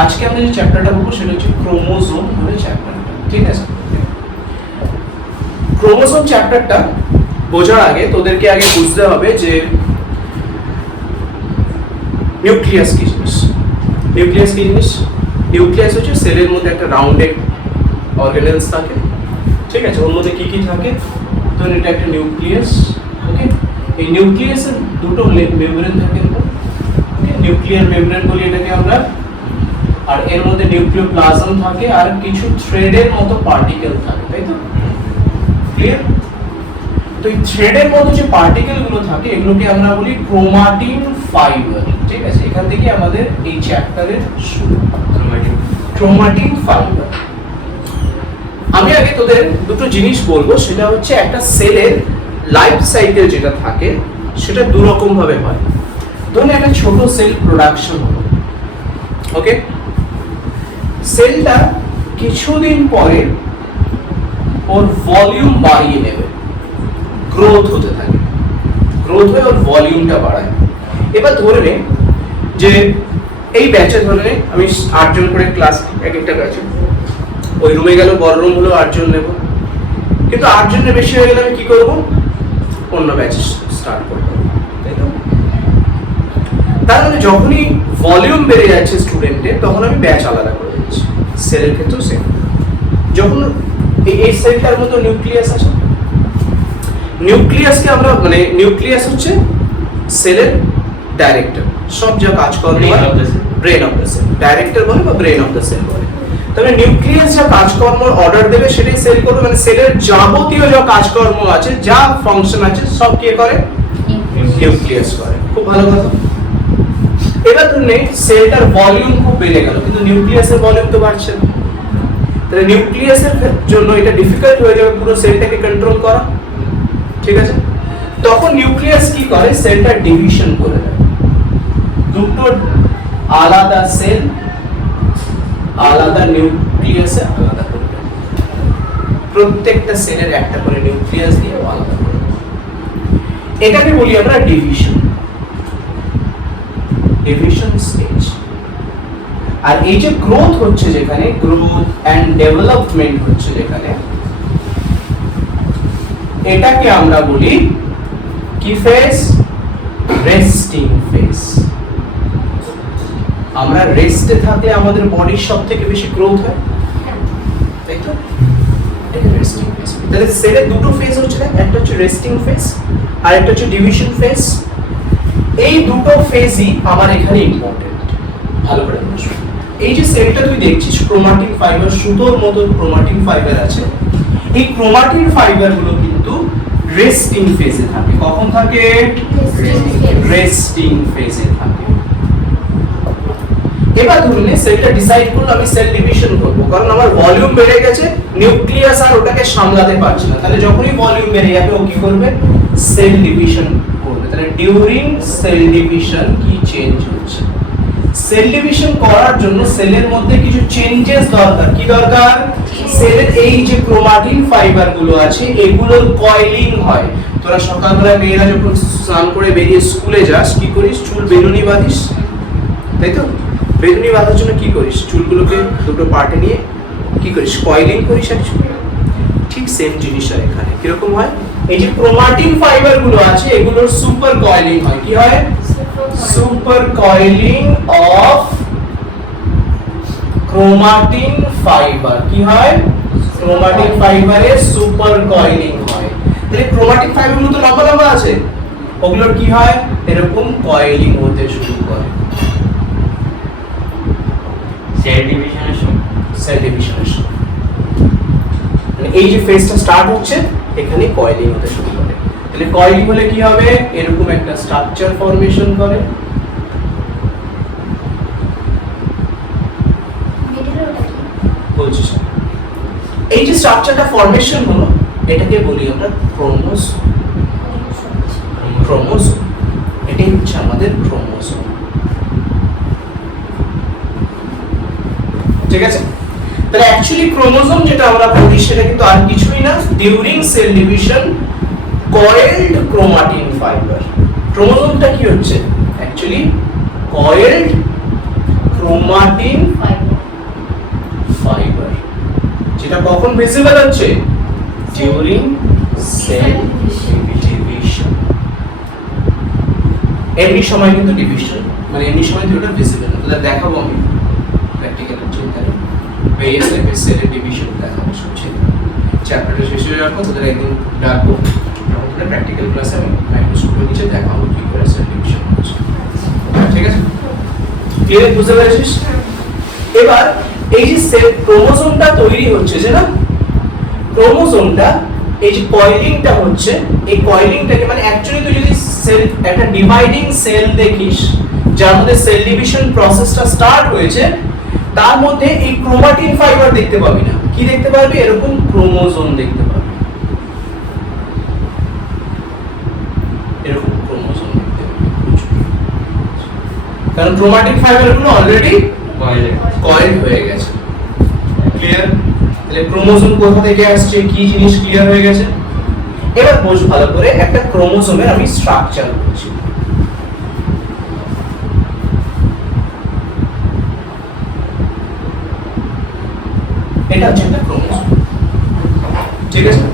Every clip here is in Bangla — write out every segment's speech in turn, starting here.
আজকে আমরা যে চ্যাপ্টারটা পড়বো সেটা হচ্ছে ক্রোমোজোম বলে চ্যাপ্টারটা, ঠিক আছে? ক্রোমোজোম চ্যাপ্টারটা বোঝার আগে তোদেরকে আগে বুঝতে হবে যে নিউক্লিয়াস কি জিনিস। নিউক্লিয়াস কি জিনিস? নিউক্লিয়াস হচ্ছে সেলের মধ্যে একটা রাউন্ডেড অর্গানেলস থাকে, ঠিক আছে? ওর মধ্যে কি কি থাকে? ধরুন এটা একটা নিউক্লিয়াস, ওকে? এই নিউক্লিয়াসের দুটো মেমব্রেন থাকে, ওকে? নিউক্লিয়ার মেমব্রেন বলি এটাকে আমরা। আর এর মধ্যে নিউক্লিওপ্লাজম থাকে আর কিছু থ্রেডের মতো পার্টিকেল থাকে, তাই তো? ক্লিয়ার? তো এই থ্রেডের মতো যে পার্টিকেল গুলো থাকে এগুলোকে আমরা বলি ক্রোমাটিন ফাইবার, ঠিক আছে? এখান থেকে আমাদের এই চ্যাপ্টারের শুরু, ক্রোমাটিন ফাইবার। আমি আগে তোদের দুটো জিনিস বলবো, সেটা হচ্ছে একটা সেলের লাইফ সাইকেল যেটা থাকে সেটা দু রকম ভাবে হয়। ধরুন একটা ছোট সেল প্রোডাকশন হলো, ওকে? সেলটা কিছুদিন পরে ওর ভলিউম বাড়িয়ে নেবে, গ্রোথ হতে থাকে, গ্রোথ হয়ে ওর ভলিউমটা বাড়ায়। এবার ধরে নে যে এই ব্যাচে ধরে নে আমি 8 জন করে ক্লাস, এক একটা ব্যাচে ওই রুমে গেল, বড় রুম হলো 8 জন নেব, কিন্তু 8 জনের বেশি হয়ে গেলে আমি কি করব? অন্য ব্যাচ স্টার্ট করব, তাই তো? তার মানে যখনই ভলিউম বেড়ে যাচ্ছে স্টুডেন্টের তখন আমি ব্যাচ আলাদা করে দিচ্ছি। সেলের ক্ষেত্রেও সেম। যখন এই সেলটার মতো নিউক্লিয়াস আছে, নিউক্লিয়াসকে আমরা মানে নিউক্লিয়াস হচ্ছে সেলের ডাইরেক্টর, সব যা কাজকর্ম brain of the cell director বলে বা ব্রেন অফ দ্য সেল বলে। তবে নিউক্লিয়াস যা কাজকর্ম অর্ডার দেবে সেটাই সেল করবে, মানে সেলের যাবতীয় যা কাজকর্ম আছে, যা ফাংশন আছে সব কে করে? নিউক্লিয়াস করে। খুব ভালো কথা। এবার ধরুন সেলটার ভলিউম খুব বেড়ে গেল কিন্তু নিউক্লিয়াসের ভলিউম তো বাড়ছে না, তাহলে নিউক্লিয়াসের জন্য এটা ডিফিকাল্ট হয়ে যাবে পুরো সেলটাকে কন্ট্রোল করা, ঠিক আছে? তখন নিউক্লিয়াস কি করে? সেলটা ডিভিশন করে দেয়, দুটো আলাদা সেল আলাদা নিউক্লিয়াসে আলাদা করে দেয়। প্রত্যেকটা সেলের একটা করে নিউক্লিয়াস দিয়ে আলাদা করে দেয়। এটাকে বলি আমরা ডিভিশন, ডিভিশন স্টেজ। আর এই যে গ্রোথ হচ্ছে, যেখানে গ্রোথ এন্ড ডেভেলপমেন্ট হচ্ছে যেখানে, এটাকে আমরা বলি কি ফেজ? Resting phase. আমরা রেস্টে থাকলে আমাদের বডির সবথেকে বেশি গ্রোথ হয়, তাই তো? এটা রেস্টিং ফেজ। তাহলে সেলের দুটো ফেজ হচ্ছে, একটা হচ্ছে রেস্টিং ফেজ আর একটা হচ্ছে ডিভিশন ফেজ। এই দুটো ফেজই আমার এখানে ইম্পর্টেন্ট, ভালো করে বুঝো। এই যে সেলটা তুই দেখছিস ক্রোমাটিন ফাইবার, সুতোর মতো ক্রোমাটিন ফাইবার আছে, এই ক্রোমাটিন ফাইবার গুলো কিন্তু রেস্টিং ফেজে থাকে। কখন থাকে? রেস্টিং ফেজে থাকে। এবার ধরুন সেলটা ডিসাইড করলো আমি সেল ডিভিশন করব, কারণ আমার ভলিউম বেড়ে গেছে, নিউক্লিয়াস আর ওটাকে সামলাতে পারছে না। তাহলে যখনই ভলিউম বেড়ে যাবে ও কি করবে? সেল ডিভিশন করবে। তাহলে ডিউরিং সেল ডিভিশন কি চেঞ্জ হচ্ছে? সেল ডিভিশন করার জন্য সেলের মধ্যে কিছু চেঞ্জেস দরকার। কি দরকার? সেলের এই যে ক্রোমাটিন ফাইবার গুলো আছে এগুলোর কয়েলিং হয়। তোরা সকালবেলা মেয়েরা যখন স্নান করে বেরিয়ে স্কুলে যাস কি করিস? চুল বেনুনি বাঁধিস, তাই তো? বেনুনি বাঁধার জন্য কি করিস? চুলগুলোকে দুটো পার্টে নিয়ে কি করিস? কয়েলিং করিস। ঠিক সেম জিনিস হয় এখানে। কিরকম হয়? এই যে ক্রোমাটিন ফাইবার গুলো আছে এগুলোর সুপার কয়েলিং হয়। কি হয়? Super coiling of chromatin fibre. কি হয়? ক্রোমাটিন ফাইবারের সুপার কয়েলিং হয়। তাহলে ক্রোমাটিন ফাইবার গুলো তো লম্বা লম্বা আছে, ওগুলোর কি হয়? এরকম কয়েলিং হতে শুরু করে। সেল ডিভিশনের সময়, সেল ডিভিশনের সময় মানে এই যে ফেজটা স্টার্ট হচ্ছে এখানে কয়েলিং হতে শুরু করে। তাহলে কয়েলিং হলে কি হবে? এরকম একটা স্ট্রাকচার ফর্মেশন করে। বলছিস এই যে স্ট্রাকচারটা ফর্মেশন হলো এটাকে বলি আমরা ক্রোমোসোম। ক্রোমোসোম এটাই হচ্ছে আমাদের ক্রোমোসোম, ঠিক আছে? তাহলে অ্যাকচুয়ালি ক্রোমোসোম যেটা আমরা বলি সেটা কিন্তু আর কিছুই না, during cell division coiled chromatin fibre. ক্রোমোসোমটা কি হচ্ছে? অ্যাকচুয়ালি কয়েলড ক্রোমাটিন ফাইবার, যেটা কখন ভিজিবল হচ্ছে? During cell division. এমনি সময় কিন্তু ডিভিশন, মানে এমনি সময় তো ওটা ভিজিবল না। তাহলে দেখাবো আমি প্র্যাকটিক্যাল চিন্তা নেই, ভেরিয়াস টাইপের সেলের ডিভিশন দেখাবো সব চিন্তা। চ্যাপ্টারটা শেষ হয়ে যাওয়ার পর তাদের একদিন ডাকবো, তখন প্র্যাকটিক্যাল ক্লাসে আমি মাইক্রোস্কোপের নিচে দেখাবো কি করে সেল ডিভিশন হচ্ছে। ঠিক আছে, ক্লিয়ার? বুঝতে পেরেছিস? এবার এই যে সেল ক্রোমোসোমটা তৈরি হচ্ছে, যে না ক্রোমোসোমটা এই যে কয়েলিংটা হচ্ছে, এই কয়েলিংটাকে মানে অ্যাকচুয়ালি তুই যদি সেল একটা ডিভাইডিং সেল দেখিস যার মধ্যে সেল ডিভিশন প্রসেসটা স্টার্ট হয়েছে, তার মধ্যে এই ক্রোমাটিন ফাইবার দেখতে পাবি না। কি দেখতে পাবি? এরকম ক্রোমোসোম দেখতে পাবি, এরকম ক্রোমোসোম দেখতে পাবি, কারণ ক্রোমাটিন ফাইবারগুলো অলরেডি কয়েল হয়ে গেছে। ক্লিয়ার? তাহলে ক্রোমোসোম কোথা থেকে আসছে, কি জিনিস ক্লিয়ার হয়ে গেছে। এবার বোঝ ভালো করে, একটা ক্রোমোসোমের আমি স্ট্রাকচার বলছি। এটা হচ্ছে একটা ক্রোমোসোম, ঠিক আছে?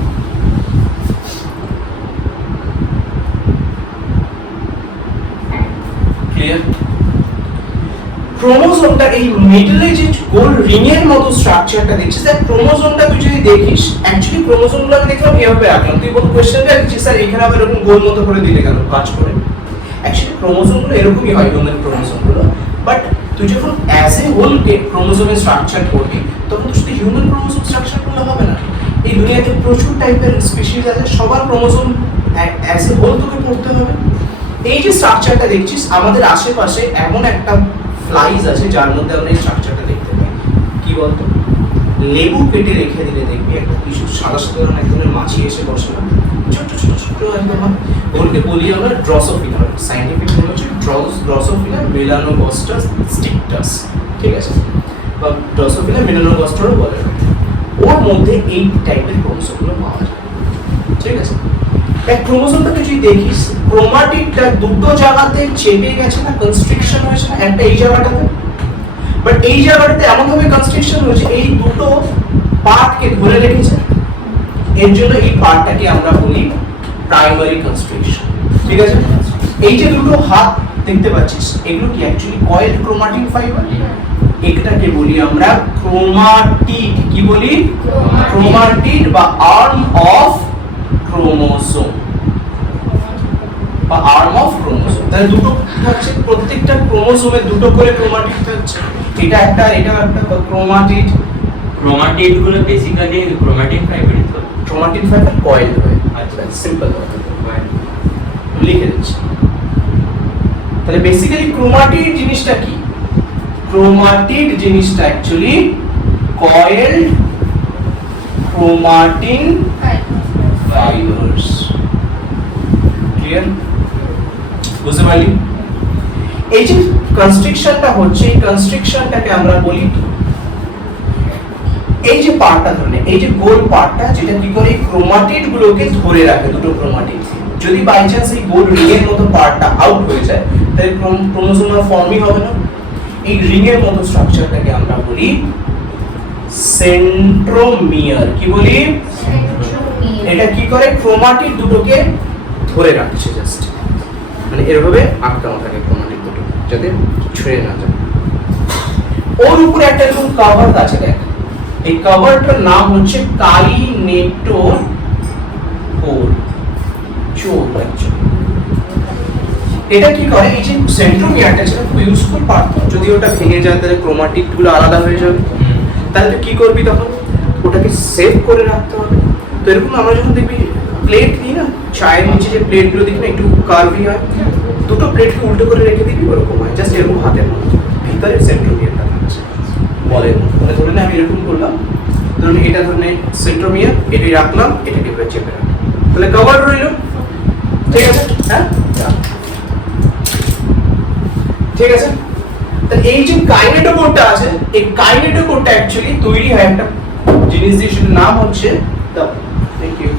ক্লিয়ার? ক্রোমোসোমটা এই মিডলে যে গোল রিং এর মতো স্ট্রাকচারটা দেখছিস, স্যার ক্রোমোসোমটা তুই যদি দেখিস, অ্যাকচুয়ালি ক্রোমোসোমগুলো আমি দেখলাম এভাবে রাখলাম, তুই বল কোশ্চেনটা যে স্যার এখানে আবার এরকম গোল মতো করে দিলে কেন, কাজ করে? অ্যাকচুয়ালি ক্রোমোসোমগুলো এরকমই হয়, হিউম্যান ক্রোমোসোমগুলো, বাট তুই যখন অ্যাজ এ হোল ক্রোমোসোমের স্ট্রাকচার করবি, তখন তো শুধু হিউম্যান ক্রোমোসোম স্ট্রাকচার করলে হবে না। এই দুনিয়াতে প্রচুর টাইপের স্পিসিস আছে, সবার ক্রোমোসোম অ্যাজ এ হোল তোকে পড়তে হবে। এই যে স্ট্রাকচারটা দেখছিস, আমাদের আশেপাশে এমন একটা ফ্লাইজ আছে যার মধ্যে আমরা এই স্ট্রাকচারটা দেখতে পাই। কি বলতো? লেবু কেটে রেখে দিলে দেখবি একটা কিছু সাদা সাদা এক ধরনের মাছি এসে বসে না, ছোট্ট ছোট্ট ছোট্ট একদম, ওগুলোকে বলি আমরা ড্রসোফিলা। সাইন্টিফিক নেম হচ্ছে ড্রসোফিলা মেলানোগাস্টাস স্টিকটাস, ঠিক আছে? বা ড্রসোফিলা মেলানোগাস্টারও বলে। ওর মধ্যে এই টাইপের ক্রোমোসোমগুলো পাওয়া যায়, ঠিক আছে? এক ক্রোমোসোমটাকে যদি দেখিস, ক্রোমাটিডটা দুটো জায়গাতে চেপে গেছে না, কনস্ট্রিকশন হয়েছে না, একটা এই জায়গাটাতে, বাট এই জায়গাটাতে এমন ভাবে কনস্ট্রিকশন হয়েছে এই দুটো পার্টকে ধরে রেখেছে। এর জন্য এই পার্টটাকে আমরা বলি প্রাইমারি কনস্ট্রিকশন, ঠিক আছে? এই যে দুটো হাত দেখতে পাচ্ছিস, এগুলো কি অ্যাকচুয়ালি কয়েল ক্রোমাটিন ফাইবার, এটাকে বলি আমরা ক্রোমাটিড। কি বলি? ক্রোমাটিড বা আর্ম অফ ক্রোমোসোম বা আর্ম অফ ক্রোমোসোম। তাহলে দুটো থাকছে, প্রত্যেকটা ক্রোমোসোমে দুটো করে ক্রোমাটিড থাকছে, এটা একটা এটা একটা ক্রোমাটিড। ক্রোমাটিড গুলো বেসিক্যালি ক্রোমাটিন ফাইবারই তো। ক্রোমাটিন ফাইবার কয়েল হয়, আচ্ছা সিম্পল কথা লিখে দিচ্ছি। তাহলে বেসিক্যালি ক্রোমাটিড জিনিসটা কি? ক্রোমাটিড জিনিসটা actually coiled chromatin fibres. Clear? বুঝতে পারলি? এই যে কনস্ট্রিকশনটা হচ্ছে, এই কনস্ট্রিকশনটাকে আমরা বলি, এই যে পার্টটা ধরে নে, এই যে গোল পার্টটা যেটা কি করে ক্রোমাটিড গুলোকে ধরে রাখে, দুটো ক্রোমাটিড। যদি বাই চান্স এই গোল রিং এর মতো পার্টটা আউট হয়ে যায়, তাহলে ক্রোমোসোম আর ফর্মই হবে না। এই রিং এর মতো স্ট্রাকচারটাকে আমরা বলি সেন্ট্রোমিয়ার। কি বলি? এটা কি করে ক্রোমাটিড দুটোকে ধরে রাখছে, জাস্ট মানে এভাবে আটকানো থাকে ক্রোমাটিড দুটো, যাতে ছেড়ে না যায়। ওর উপরে একটা এরকম কভার আছে, দেখ, এই কভারটার নাম হচ্ছে কাইনেটোকোর। এটা কি করে, এই যে সেন্ট্রোমিয়ারটা সেটা খুব ইউজফুল পার্ট, যদি ওটা ভেঙে যায় তাহলে ক্রোমাটিড গুলো আলাদা হয়ে যাবে। তাহলে কি করবি তখন? ওটাকে সেভ করে রাখতে হবে। তো এরকম আমরা যখন দেখবি প্লেট দিই না, চায়ের নিচে যে প্লেটগুলো দেখি না একটু কার্ভি হয়, দুটো প্লেটকে উল্টো করে রেখে দিবি, ওরকম হয়, জাস্ট এরকম হাতের মতো, ভিতরে সেন্ট্রোমিয়ারটা থাকছে বলের মতো। মানে ধরে নে আমি এরকম করলাম, ধরুন এটা ধরে নে সেন্ট্রোমিয়ার, এটাই রাখলাম, এটাকে এবার চেপে রাখলাম, তাহলে কভার রইল, ঠিক আছে? হ্যাঁ, ঠিক আছে। তাহলে এই যে কাইনেটোকোরটা আছে, এই কাইনেটোকোরটা অ্যাকচুয়ালি তৈরি হয় একটা জিনিস দিয়ে, সেটার নাম হচ্ছে থ্যাংক ইউ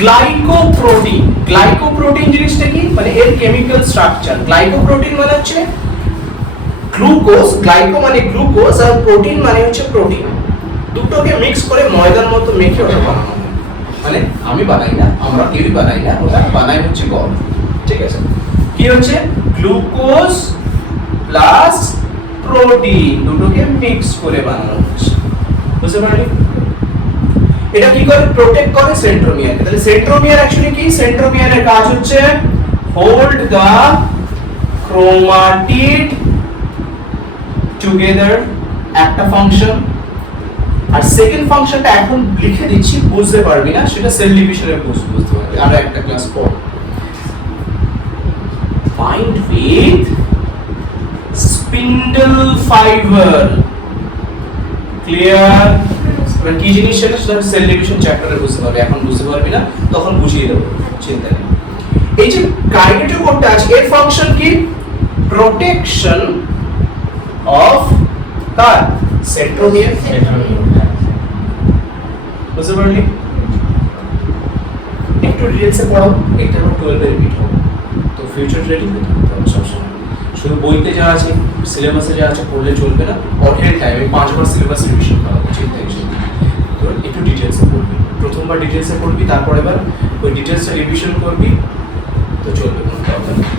গ্লাইকোপ্রোটিন। গ্লাইকোপ্রোটিন জিনিসটা কি, মানে এর কেমিক্যাল স্ট্রাকচার। গ্লাইকোপ্রোটিন মানে হচ্ছে গ্লুকোজ, গ্লাইকো মানে গ্লুকোজ আর প্রোটিন মানে হচ্ছে প্রোটিন, দুটোকে মিক্স করে ময়দার মতো মেখে ওটা বানানো হয়। মানে আমি বানাই না, আমরা কেউই বানাই না, ওটা বানাই হচ্ছে গম। ঠিক আছে, কি হচ্ছে গ্লুকোজ প্লাস প্রোটিন দুটোকে মিক্স করে বানানো হচ্ছে, বুঝতে পারলি? এটা কি করে প্রোটেক্ট করে সেন্ট্রোমিয়ারকে। তাহলে সেন্ট্রোমিয়ার অ্যাকচুয়ালি কি, সেন্ট্রোমিয়ারের কাজ হচ্ছে হোল্ড দা ক্রোমাটিড টুগেদার, একটা ফাংশন। আর সেকেন্ড ফাংশনটা এখন লিখে দিচ্ছি, বুঝতে পারবি না, সেটা সেল ডিভিশনের বুঝতে পারবি, আমরা একটা ক্লাস পর। bind with spindle fiber, clear? মানে কি জিনিস সেটা সেল ডিভিশন চ্যাপ্টারে বুঝতে পারবি, এখন বুঝতে পারবি না, তখন বুঝিয়ে দেবো, চিন্তা নেই। এই যে কাইনেটোকোরটা আছে, এর ফাংশন কি, প্রোটেকশন অফ কার, সেন্ট্রোমিয়ার, বুঝতে পারলি? একটু ডিটেইলসে পড়ো, এটা আমরা 12 এর রিপিট হবে, তো ফিউচার রেডি হতে হবে সবসময়। শুধু বইতে যা আছে, সিলেবাসে যা আছে পড়লে চলবে না, অনেক টাইমে 5 বার সিলেবাস রিভিশন করা উচিত, তাই তো একটু ডিটেইলসে পড়বি, প্রথমবার ডিটেইলসে পড়বি, তারপর এবার ওই ডিটেইলসটা রিভিশন করবি, তো চলবে, কোনো প্রবলেম নেই।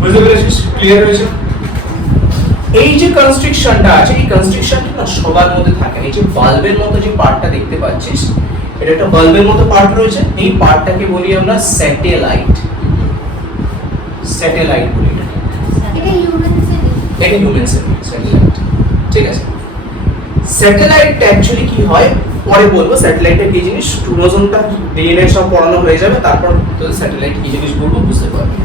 বুঝতে পেরেছিস? ক্লিয়ার হয়েছে? এই যে কনস্ট্রিকশনটা আছে, এই কনস্ট্রিকশনটা না সবার মধ্যে থাকে না। এই যে বাল্বের মতো যে পার্টটা দেখতে পাচ্ছিস, এটা একটা বাল্বের মতো পার্ট রয়েছে, এই পার্টটাকে বলি আমরা স্যাটেলাইট। স্যাটেলাইট বলি এটাকে। এটা হিউম্যান সেল স্যাটেলাইট, ঠিক আছে? স্যাটেলাইটটা অ্যাকচুয়ালি কি হয় পরে বলবো, স্যাটেলাইটের কি জিনিস, ক্রোমোজোমটা ডিএনএ সব পড়ানো হয়ে যাবে, তারপর তো স্যাটেলাইট কি জিনিস বলবো বুঝতে পারবে।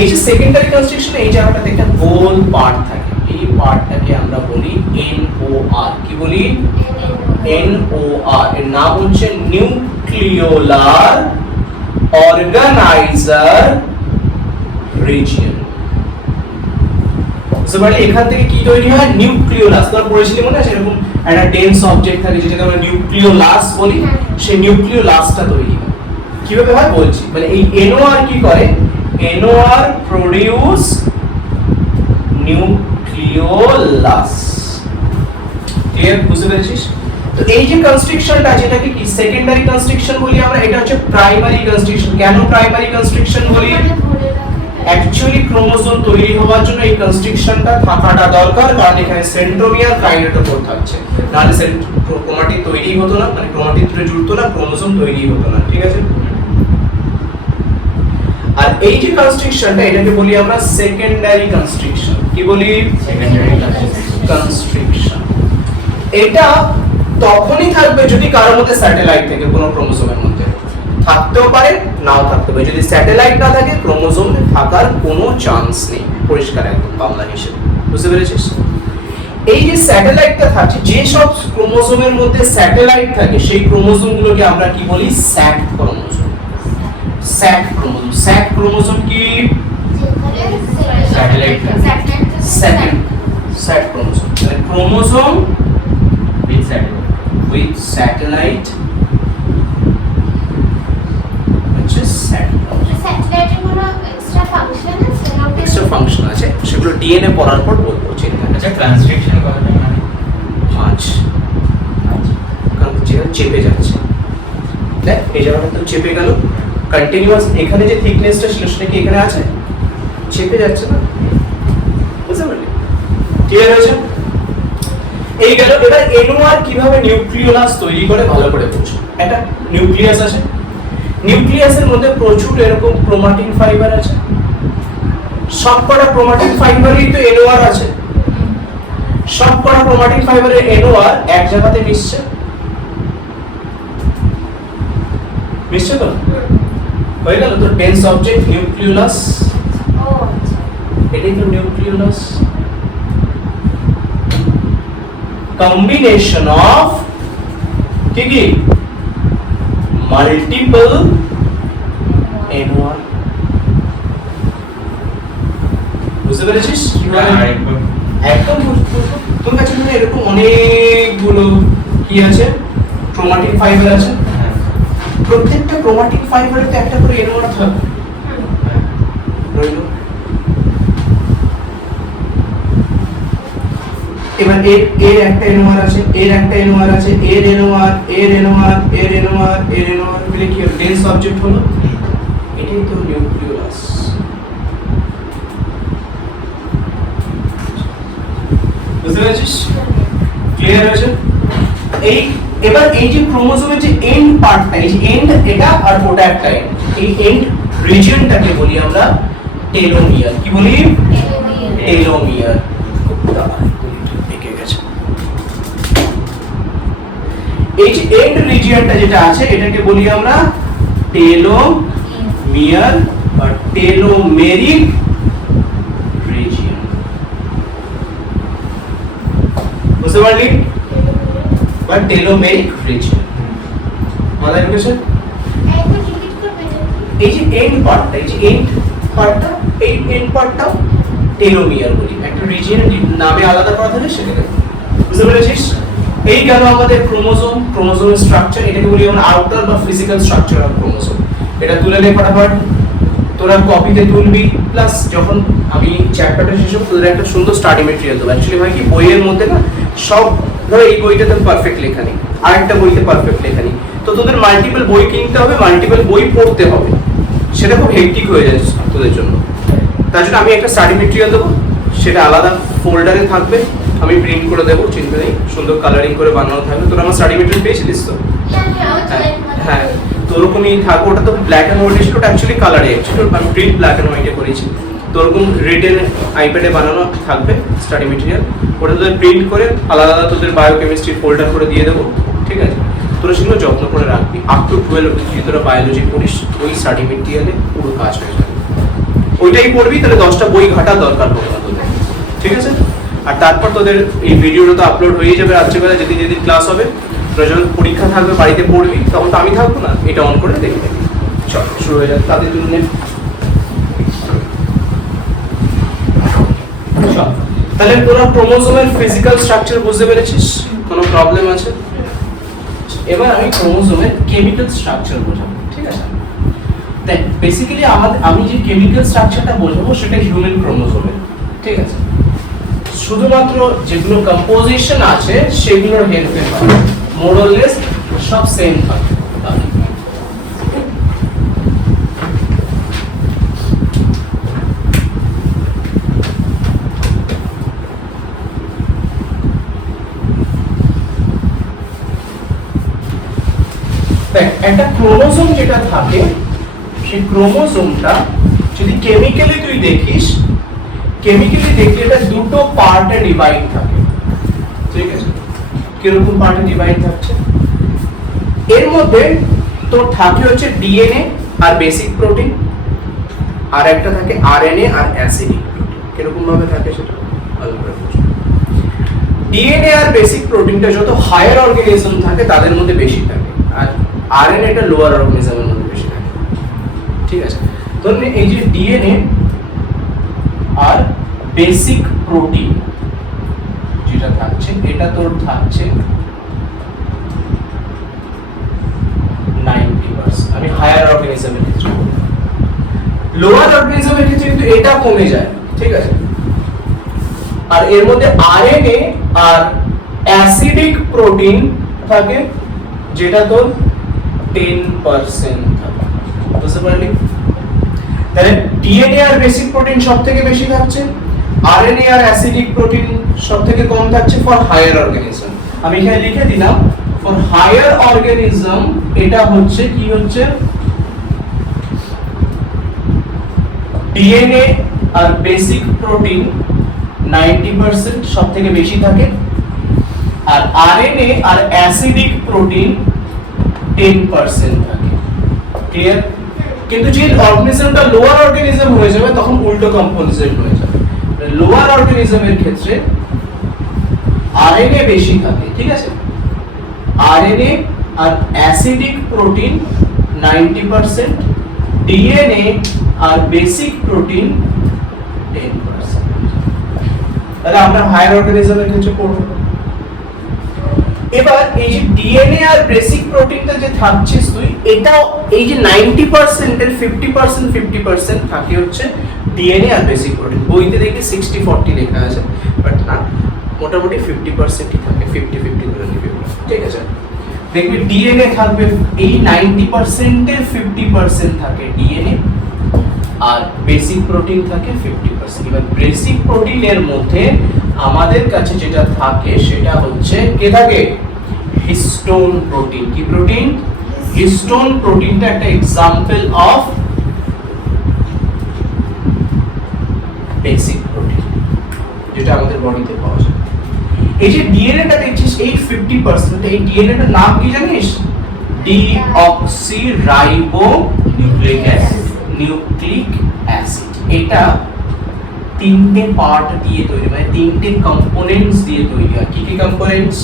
এই যে সেকেন্ডারি কনস্ট্রাকশনে এই জায়গাটাতে একটা গোল পার্ট থাকে, এই পার্টটাকে আমরা বলি NOR। কি বলি? NOR। এর নাম হচ্ছে নিউক্লিওলার অর্গানাইজার রিজিয়ন। বুঝতে পারলে? এখান থেকে কি তৈরি হয়, নিউক্লিওলাস। তোমরা পড়েছিলে মনে আছে, এরকম একটা ডেন্স অবজেক্ট থাকে যেটাকে আমরা নিউক্লিওলাস বলি, সেই নিউক্লিওলাসটা তৈরি হয়। কিভাবে হয় বলছি, মানে এই NOR কি করে, NOR প্রোডিউস নিউক্লিওলাস। ক্লিয়ার? বুঝতে পেরেছিস? তো এই যে কনস্ট্রাকশনটা আছে, এটাকে কি সেকেন্ডারি কনস্ট্রাকশন বলি আমরা, এটা হচ্ছে প্রাইমারি কনস্ট্রাকশন। কেন প্রাইমারি কনস্ট্রাকশন বলি? অ্যাকচুয়ালি ক্রোমোজোম তৈরি হওয়ার জন্য এই কনস্ট্রাকশনটা থাকাটা দরকার, কারণ এখানে সেন্ট্রোমিয়ার কাইনেটোকোর থাকছে, নাহলে ক্রোমাটিড তৈরি হতো না, মানে ক্রোমাটিড জুড়তো না, ক্রোমোজোম তৈরি হতো না, ঠিক আছে? আর এই যে কনস্ট্রাকশনটা, এটাকে বলি আমরা সেকেন্ডারি কনস্ট্রাকশন। কি বলি? Secondary construction. এটা তখনই থাকবে যদি কারোর মধ্যে স্যাটেলাইট থাকে, কোনো ক্রোমোজোমের মধ্যে থাকতেও পারে, নাও থাকতে পারে। যদি স্যাটেলাইট না থাকে, ক্রোমোজোমে থাকার কোনো চান্স নেই, পরিষ্কার একদম বাংলা হিসেবে। বুঝতে পেরেছিস? এই যে স্যাটেলাইটটা থাকছে, যে সব ক্রোমোজোমের মধ্যে স্যাটেলাইট থাকে, সেই ক্রোমোজোমগুলোকে আমরা কি বলি, SAT chromosome. SAT chromosome. SAT chromosome কি? স্যাটেলাইট স্যাক ক্রোমোজোম, মানে chromosome with satellite. With satellite হচ্ছে স্যাক ক্রোমোজোম। স্যাটেলাইটের কোনো এক্সট্রা ফাংশন আছে? এক্সট্রা ফাংশন আছে, সেগুলো ডিএনএ পড়ার পর বলবো, চিন্তা নেই। আচ্ছা, ট্রান্সক্রিপশন কথাটা মানে? আচ্ছা, কারণ যেটা চেপে যাচ্ছে, দেখ এই জায়গাটা তো চেপে গেল, কন্টিনিউয়াস এখানে যে থিকনেসটা ছিল সেটা কি এখানে আছে, চেপে যাচ্ছে না, বুঝতে পারলি? ক্লিয়ার হয়েছে? এই গেল। এবার NOR কিভাবে নিউক্লিওলাস তৈরি করে ভালো করে বুঝো। একটা নিউক্লিয়াস আছে, নিউক্লিয়াসের মধ্যে প্রচুর এরকম ক্রোমাটিন ফাইবার আছে, সবকটা ক্রোমাটিন ফাইবারই তো NOR আছে, সবকটা ক্রোমাটিন ফাইবারের NOR এক জায়গাতে মিশছে, মিশছে তো হয়ে গেল। তো ডেন্স অবজেক্ট নিউক্লিওলাস, এটাই তো নিউক্লিওলাস। কম্বিনেশন অফ কি কি, মাল্টিপল NOR। বুঝতে পেরেছিস? একদম তোর কাছে মানে এরকম অনেকগুলো কি আছে, ক্রোমাটিন ফাইবার আছে, প্রত্যেকটা ক্রোমাটিন ফাইবারে তো একটা করে NMR থাকবে। রইল। এবার এর একটা NMR আছে, এর একটা NMR আছে, এর NMR, এর NMR, এর NMR, এর NMR মিলে কি হলো? ডেন্স অবজেক্ট হলো। এটাই তো নিউক্লিয়াস। বুঝতে পেরেছিস? ক্লিয়ার হয়েছে? এবার এই যে ক্রোমোজোমের যে এন্ড পার্টটা, এই যে এন্ড এটা আর ওটা একটা এন্ড, এই এন্ড রিজিয়নটাকে বলি আমরা টেলোমিয়ার। কি বলি? টেলোমিয়ার। এই যে এন্ড রিজিয়নটা যেটা আছে এটাকে বলি আমরা টেলোমিয়ার বা টেলোমেরিক রিজিয়ন। বুঝতে পারলি? বা টেলোমেরিক রিজিয়ন। মাথায় ঢুকেছে? এই যে এন্ড পার্টটা, এই যে এন্ড পার্টটা, এই এন্ড পার্টটাও টেলোমিয়ার বলি। একটা রিজিয়ন নামে আলাদা করা থাকে সেটাকে। বুঝতে পেরেছিস? এই গেল আমাদের ক্রোমোজোম, ক্রোমোজোমের স্ট্রাকচার। এটাকে বলি আমরা আউটার বা ফিজিক্যাল স্ট্রাকচার অফ ক্রোমোজোম। এটা তুলে নে ফটাফট, তোরা কপিতে তুলবি, প্লাস যখন আমি চ্যাপ্টারটা শেষ হবে তোদের একটা সুন্দর স্টাডি মেটেরিয়াল দেবো। অ্যাকচুয়ালি হয় কি বইয়ের মধ্যে না সব, ধরো এই বইটাতে পারফেক্ট লেখা নেই, আরেকটা বইতে পারফেক্ট লেখা নেই, তো তোদের মাল্টিপল বই কিনতে হবে, মাল্টিপল বই পড়তে হবে, সেটা খুব হেক্টিক হয়ে যায় তোদের জন্য। তার জন্য আমি একটা স্টাডি মেটেরিয়াল দেবো, সেটা আলাদা ফোল্ডারে থাকবে, আমি প্রিন্ট করে দেবো, চিন্তা নেই, সুন্দর কালারিং করে বানানো থাকবে। তোরা আমার স্টাডি মেটেরিয়াল পেয়েছিলিস তো? হ্যাঁ, তো ওরকমই থাকবে। ওটা তো ব্ল্যাক অ্যান্ড হোয়াইট ছিল, ওটা অ্যাকচুয়ালি কালারে, অ্যাকচুয়ালি আমি প্রিন্ট ব্ল্যাক অ্যান্ড হোয়াইটে করেছি। তো ওরকম রিটেন আইপ্যাডে বানানো থাকবে স্টাডি মেটেরিয়াল, ওটা তোদের প্রিন্ট করে আলাদা আলাদা তোদের বায়োকেমিস্ট্রি ফোল্ডার করে দিয়ে দেবো, ঠিক আছে? তোরা সেগুলো যত্ন করে রাখবি। আপ টু 12 যদি তোরা বায়োলজি পড়িস, ওই স্টাডি মেটেরিয়ালে পুরো কাজ হয়ে যাবে। ওইটাই পড়বি, তাহলে 10টা বই ঘাটার দরকার হবে না তোদের, ঠিক আছে? আর তারপর তোদের এই ভিডিওটা তো আপলোড হয়ে যাবে রাত্রিবেলা, যেদিন যেদিন ক্লাস হবে। তোরা যখন পরীক্ষা থাকবে বাড়িতে পড়বি, তখন তো আমি থাকবো না, এটা অন করে দেখে দেখবি। চল শুরু হয়ে যাবে, তাদের জন্য তাহলে তোরা ক্রোমোজোমের ফিজিক্যাল স্ট্রাকচার বুঝতে পেরেছিস? কোনো প্রবলেম আছে? এবার আমি ক্রোমোজোমের কেমিক্যাল স্ট্রাকচার বোঝাবো, ঠিক আছে? দেখ বেসিক্যালি আমি যে কেমিক্যাল স্ট্রাকচারটা বোঝাবো সেটা হিউম্যান ক্রোমোজোমের, ঠিক আছে? শুধুমাত্র যেগুলো কম্পোজিশন আছে সেগুলোর হেল্পে পাবে, মোর অর লেস সব সেম থাকবে। একটা ক্রোমোজোম যেটা থাকে, সেই ক্রোমোজোমটা যদি কেমিক্যালি তুই দেখিস, কেমিক্যালি দেখলে এটা দুটো পার্টে ডিভাইড থাকে, ঠিক আছে? কিরকম পার্টে ডিভাইড থাকছে? এর মধ্যে তোর থাকে হচ্ছে ডিএনএ আর বেসিক প্রোটিন, আর একটা থাকে আরএনএ আর অ্যাসিডিক প্রোটিন। কিরকম ভাবে থাকে সেটা ভালো করে বুঝো। ডিএনএ আর বেসিক প্রোটিনটা যত হায়ার অর্গানিজম থাকে তাদের মধ্যে বেশি থাকে, আর আরএনএটা লোয়ার অর্গানিজমের মধ্যে বেশি থাকে, ঠিক আছে? ধরুন এই যে ডিএনএ আর বেসিক প্রোটিন যেটা থাকছে, এটা তোর থাকছে 90%। আমি হায়ার অর্গানিজমের ক্ষেত্রে বলবো, লোয়ার অর্গানিজমের ক্ষেত্রে কিন্তু এটা কমে যায়, ঠিক আছে? আর এর মধ্যে আরএনএ আর অ্যাসিডিক প্রোটিন থাকে, যেটা তোর 10% থাকে। বুঝতে পারলি? তাহলে ডিএনএ আর বেসিক প্রোটিন সবথেকে বেশি থাকছে, আরএনএ আর অ্যাসিডিক প্রোটিন সবথেকে কম থাকছে ফর হায়ার অর্গানিজম। আমি এখানে লিখে দিলাম ফর হায়ার অর্গানিজম এটা হচ্ছে কি হচ্ছে, ডিএনএ আর বেসিক প্রোটিন 90% সবথেকে বেশি থাকে, আর আরএনএ আর অ্যাসিডিক প্রোটিন 10% থাকে। ক্লিয়ার? কিন্তু যে অর্গানিজমটা লোয়ার অর্গানিজম হয়ে যাবে তখন উল্টো কম্পোজিশন হয়ে যাবে। লোয়ার অর্গানিজমের ক্ষেত্রে আরএনএ বেশি থাকে, ঠিক আছে? আরএনএ আর অ্যাসিডিক প্রোটিন 90%, ডিএনএ আর বেসিক প্রোটিন 10%। তাহলে আমরা হায়ার অর্গানিজমের ক্ষেত্রে পড়ব। এবার এই যে ডিএনএ আর বেসিক প্রোটিনটা যে থাকছিস তুই, এটাও এই যে 90% এর 50% 50% থাকে হচ্ছে ডিএনএ আর বেসিক প্রোটিন। বইতে দেখি 60-40 লেখা আছে, বাট না, মোটামুটি 50%ই থাকে, 50-50 ধরে নিবি, ঠিক আছে। দেখবি ডিএনএ থাকবে এই 90% এর 50% থাকে ডিএনএ, আর বেসিক প্রোটিন থাকে 50%। এবার বেসিক প্রোটিনের মধ্যে আমাদের কাছে যেটা থাকে সেটা হচ্ছে কে থাকে, হিস্টোন প্রোটিন। কি প্রোটিন? হিস্টোন প্রোটিনটা একটা এক্সাম্পল অফ বেসিক প্রোটিন, যেটা আমাদের বডিতে পাওয়া যায়। এই যে ডিএনএটা দেখছিস এই 50%, এই ডিএনএটার নাম কি জানিস? Deoxyribonucleic acid, nucleic acid. এটা তিনটে পার্ট দিয়ে তৈরি, মানে তিনটে কম্পোনেন্টস দিয়ে তৈরি হয়। কি কি কম্পোনেন্টস?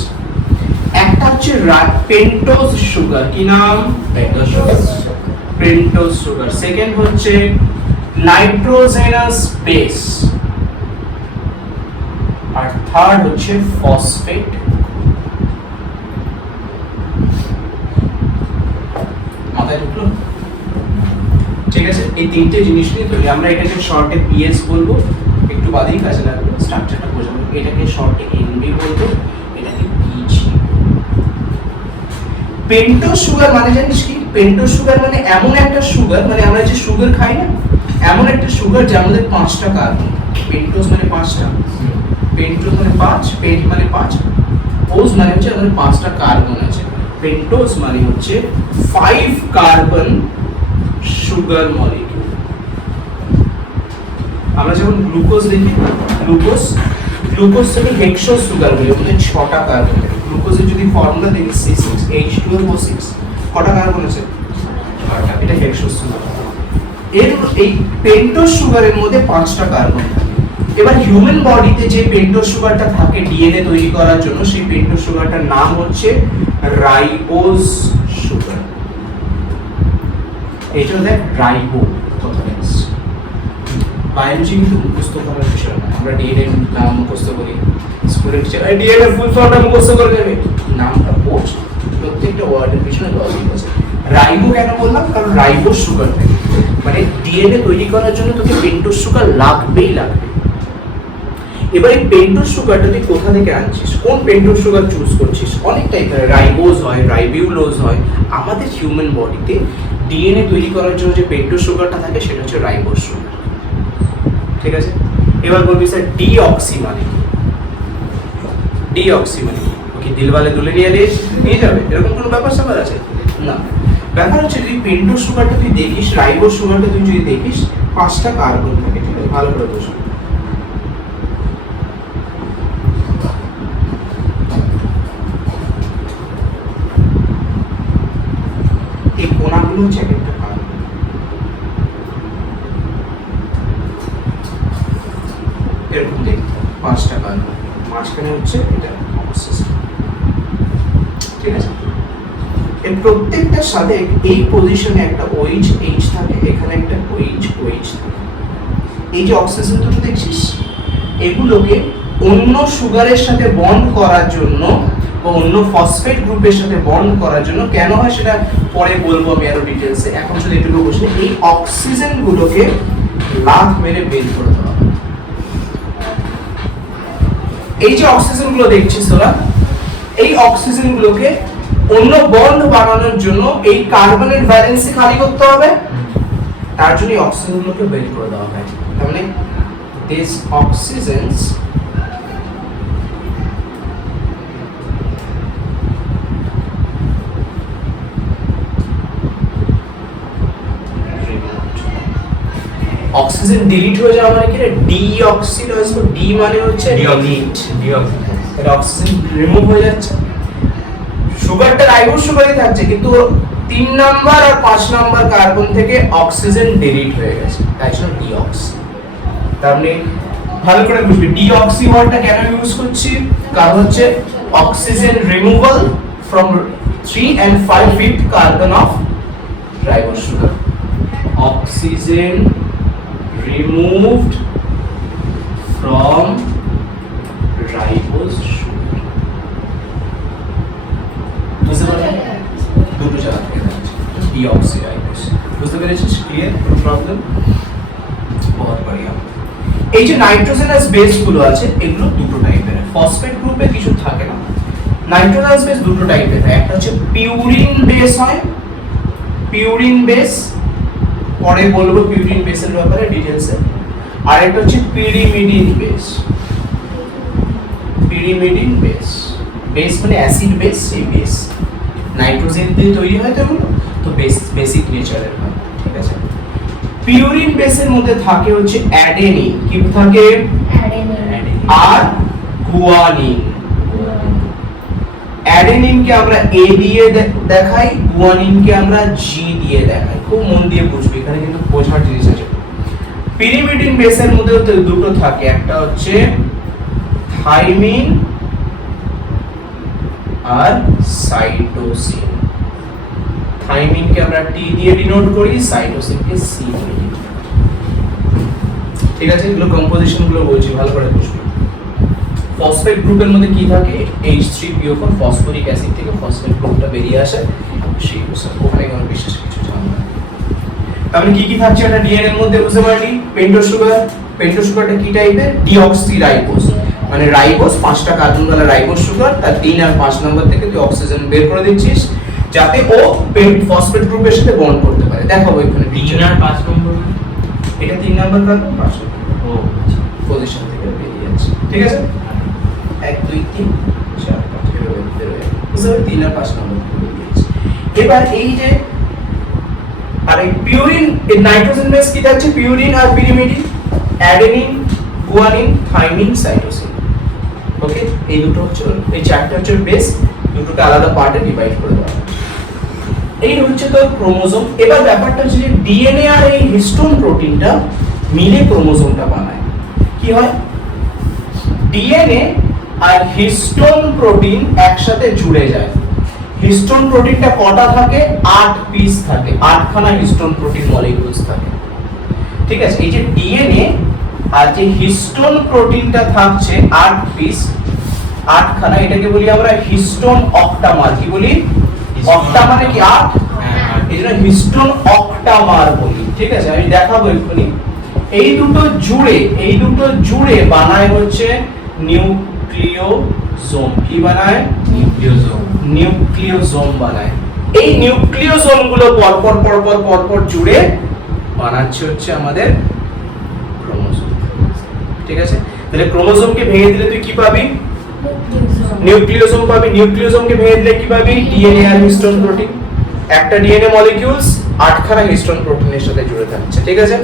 একটা হচ্ছে পেন্টোজ সুগার, কি নাম? Pentose sugar. Pentose sugar. Second হচ্ছে নাইট্রোজেনাস বেস, আর থার্ড হচ্ছে ফসফেট। মাথায় ঢুকলো? ঠিক আছে, এই তিনটে জিনিস নিয়ে তৈরি। আমরা এটাকে শর্টে পিএস বলবো, একটু বাদেই কাজে লাগবে, স্ট্রাকচারটা বোঝাবো। এটাকে শর্টে এনবি বলবো, এটাকে পিজি। পেন্টোজ সুগার মানে জানিস কি? পেন্টোজ সুগার মানে এমন একটা সুগার, মানে আমরা যে সুগার খাই না, এমন একটা সুগার যার মধ্যে 5টা কার্বন। পেন্টোজ মানে 5টা, পেন্টোজ মানে 5, পেন্ট মানে 5, ওজ মানে হচ্ছে আমাদের 5টা কার্বন আছে। পেন্টোজ মানে হচ্ছে 5 কার্বন সুগার মলিকিউল। আমরা যখন গ্লুকোজ দেখি, গ্লুকোজ থেকে হেক্সোজ সুগার বলি, আমাদের 6টা কার্বন। গ্লুকোজের যদি ফর্মুলা দেখি C6H12O6, কটা কার্বন আছে? 6টা। এটা হেক্সোজ সুগার। এই পেন্টোজ সুগারের মধ্যে 5টা কার্বন থাকে। এবার হিউম্যান বডিতে যে পেন্টোজ সুগারটা থাকে ডিএনএ তৈরি করার জন্য, সেই পেন্টোজ সুগারটার নাম হচ্ছে রাইবোজ সুগার। এটা দেখ রাইবো কথাটা এসছে। বায়োলজি কিন্তু মুখস্থ করার বিষয় না। আমরা ডিএনএ নাম মুখস্থ করি, স্কুলের টিচার ডিএনএ ফুল ফর্মটা মুখস্থ করে দেবে, নামটা পড়ছ, প্রত্যেকটা ওয়ার্ডের পিছনে লজিক আছে। রাইবো কেন বললাম? কারণ রাইবো সুগার থাকে, মানে ডিএনএ তৈরি করার জন্য তোকে পেন্টোজ সুগার লাগবেই লাগবে। এবার এই পেন্টোজ সুগারটা তুই কোথা থেকে আনছিস, কোন পেন্টোজ সুগার চুজ করছিস? অনেক টাইপের, রাইবোজ হয়, রাইবিউলোজ হয়। আমাদের হিউম্যান বডিতে ডিএনএ তৈরি করার জন্য যে পেন্টোজ সুগারটা থাকে সেটা হচ্ছে রাইবোজ সুগার, ঠিক আছে। এবার বলবি স্যার ডিঅক্সি মানে কি? ডিঅক্সি মানে কি? ওকে দিলওয়ালে দুলহানিয়া লে নিয়ে যাবে, এরকম কোনো ব্যাপার স্যাপার আছে না। ব্যাপার হচ্ছে যদি পেন্টোজ সুগারটা তুই দেখিস, রাইবোজ সুগারটা তুই যদি দেখিস, 5টা কার্বন থাকে, ঠিক আছে, ভালো করে বোঝো। এই কোণাগুলো হচ্ছে একটা কার্বন, এরকম দেখতে 5টা কার্বন, মাঝখানে হচ্ছে এটা অক্সিজেন, ঠিক আছে। এর প্রত্যেকটার সাথে এই পজিশনে একটা OH H থাকে, এখানে একটা OH OH থাকে। এই যে অক্সিজেন দুটো দেখছিস, এগুলোকে অন্য সুগারের সাথে বন্ড করার জন্য বা অন্য ফসফেট গ্রুপের সাথে বন্ড করার জন্য কেন হয় সেটা পরে বলবো আমি আরো ডিটেইলসে। এখন শুধু এটুকু বসে এই অক্সিজেন গুলোকে লাথ মেরে বের করে দেওয়া হয়। এই যে অক্সিজেন গুলো দেখছিস তোরা, এই অক্সিজেন গুলোকে অন্য বন্ড বানানোর জন্য এই কার্বনের ভ্যালেন্সি খালি করতে হবে, তার জন্য এই অক্সিজেন গুলোকে বের করে দেওয়া হয়। তার মানে দিস অক্সিজেনস অক্সিজেন ডিলিট হয়ে যাওয়া মানে কি রে? ডিঅক্সিডাইজ। ডি মানে হচ্ছে ডিলিট, এটা অক্সিজেন রিমুভ হয়ে যাচ্ছে। সুগারটা রাইবোজ সুগারই থাকছে, কিন্তু 3 নাম্বার আর 5 নাম্বার কার্বন থেকে অক্সিজেন ডিলিট হয়ে গেছে, তাই জন্য ডিঅক্সি। তার মানে ভালো করে বুঝবি ডিঅক্সি ওয়ার্ডটা কেন ইউজ করছি, কারণ হচ্ছে oxygen removal from 3 and 5 carbon of ribose sugar. Oxygen removed from ribose sugar. বুঝতে পারলি দুটো জায়গা থেকে থাকছে ডিঅক্সিরাইবোজ বুঝতে পেরেছিস ক্লিয়ার কোনো প্রবলেম বহুত বড়িয়া এই যে নাইট্রোজেনাস বেস গুলো আছে এগুলো দুটো টাইপের ফসফেট গ্রুপে কিছু থাকে না নাইট্রোজেনাস বেস দুটো টাইপের হয় একটা হচ্ছে পিউরিন বেস হয় পিউরিন বেস পরে বলবো পিউরিন বেসের ব্যাপারে ডিটেইলসে আর একটা হচ্ছে pyrimidine base pyrimidine base base মানে অ্যাসিড বেস সেই বেস নাইট্রোজেন দিয়ে তৈরি হয় তো বেস বেসিক নেচারের হয় ঠিক আছে পিউরিন বেসের মধ্যে থাকে হচ্ছে অ্যাডেনিন কি থাকে Adenine. আর গুয়ানিন অ্যাডেনিনকে আমরা এ দিয়ে দেখাই গুয়ানিনকে আমরা জি দিয়ে দেখাই খুব মন দিয়ে বুঝবি এখানে কিন্তু বোঝার জিনিস আছে পিরিমিডিন বেসের মধ্যে দুটো থাকে একটা হচ্ছে থাইমিন আর সাইটোসিন থাইমিনকে আমরা টি দিয়ে ডিনোট করি সাইটোসিনকে সি দিয়ে ডিনোট করি ঠিক আছে এগুলো কম্পোজিশন গুলো বলছি ভালো করে বুঝবি ফসফেট গ্রুপের মধ্যে কি থাকে H3PO4 ফসফরিক অ্যাসিড থেকে ফসফেট গ্রুপটা বেরিয়ে আসে সেই ওখানে কোনো বিশেষ কিছু ঝামেলা নেই তাহলে কি কি থাকছে এটা ডিএনএ এর মধ্যে বুঝতে পারলি পেন্টোজ সুগারটা কি টাইপের ডিঅক্সিরাইবোজ মানে রাইবোজ 5টা কার্বন দ্বারা রাইবোজ সুগার তার 3 আর 5 নম্বর থেকে তুই অক্সিজেন বের করে দিচ্ছিস যাতে ও ফসফেট গ্রুপের সাথে বন্ড করতে পারে দেখাবো এখানে 3 আর 5 নম্বর এটা 3 নম্বর কার্বন 5 নম্বর ও আচ্ছা পজিশন থেকে বেরিয়ে যাচ্ছে ঠিক আছে 1 2 3 4 5 বুঝতে পারলি 3 আর 5 নম্বর থেকে বেরিয়ে যাচ্ছে এবার এই যে আর এই পিউরিন এই নাইট্রোজেন বেস কি থাকছে পিউরিন আর pyrimidine adenine guanine thymine cytosine okay এই দুটো হচ্ছে এই চারটি হচ্ছে বেস দুটোকে আলাদা পার্টে ডিভাইড করে দেওয়া এই হচ্ছে তো ক্রোমোজোম এবার ব্যাপারটা হচ্ছে যে ডিএনএ আর এই হিস্টোন প্রোটিনটা মিলে ক্রোমোজোমটা বানায় কি হয় ডিএনএ আর হিস্টোন প্রোটিন একসাথে জুড়ে যায় হিস্টোন প্রোটিনটা কটা থাকে 8 পিস থাকে 8খানা হিস্টোন প্রোটিন মলিকিউলস থাকে ঠিক আছে এই যে ডিএনএ আর যে হিস্টোন প্রোটিনটা থাকছে 8 পিস 8খানা এটাকে বলি আমরা হিস্টোন অক্টামার কি বলি অক্টা মানে কি 8 এজন্য হিস্টোন অক্টামার বলি ঠিক আছে আমি দেখাবো এক্ষুনি এই দুটো জুড়ে বানায় হচ্ছে নিউক্লিওজোম কি বানায় নিউক্লিওজোম বানায় এই নিউক্লিওজোম গুলো পরপর জুড়ে বানাচ্ছে হচ্ছে আমাদের ক্রোমোজোম ঠিক আছে তাহলে ক্রোমোজোমকে ভেঙে দিলে তুই কি পাবি নিউক্লিওজোম পাবি নিউক্লিওজোমকে ভেঙে দিলে কি পাবি ডিএনএ আর হিস্টোন প্রোটিন একটা ডিএনএ মলিকিউলস 8খানা হিস্টোন প্রোটিনের সাথে জুড়ে থাকছে ঠিক আছে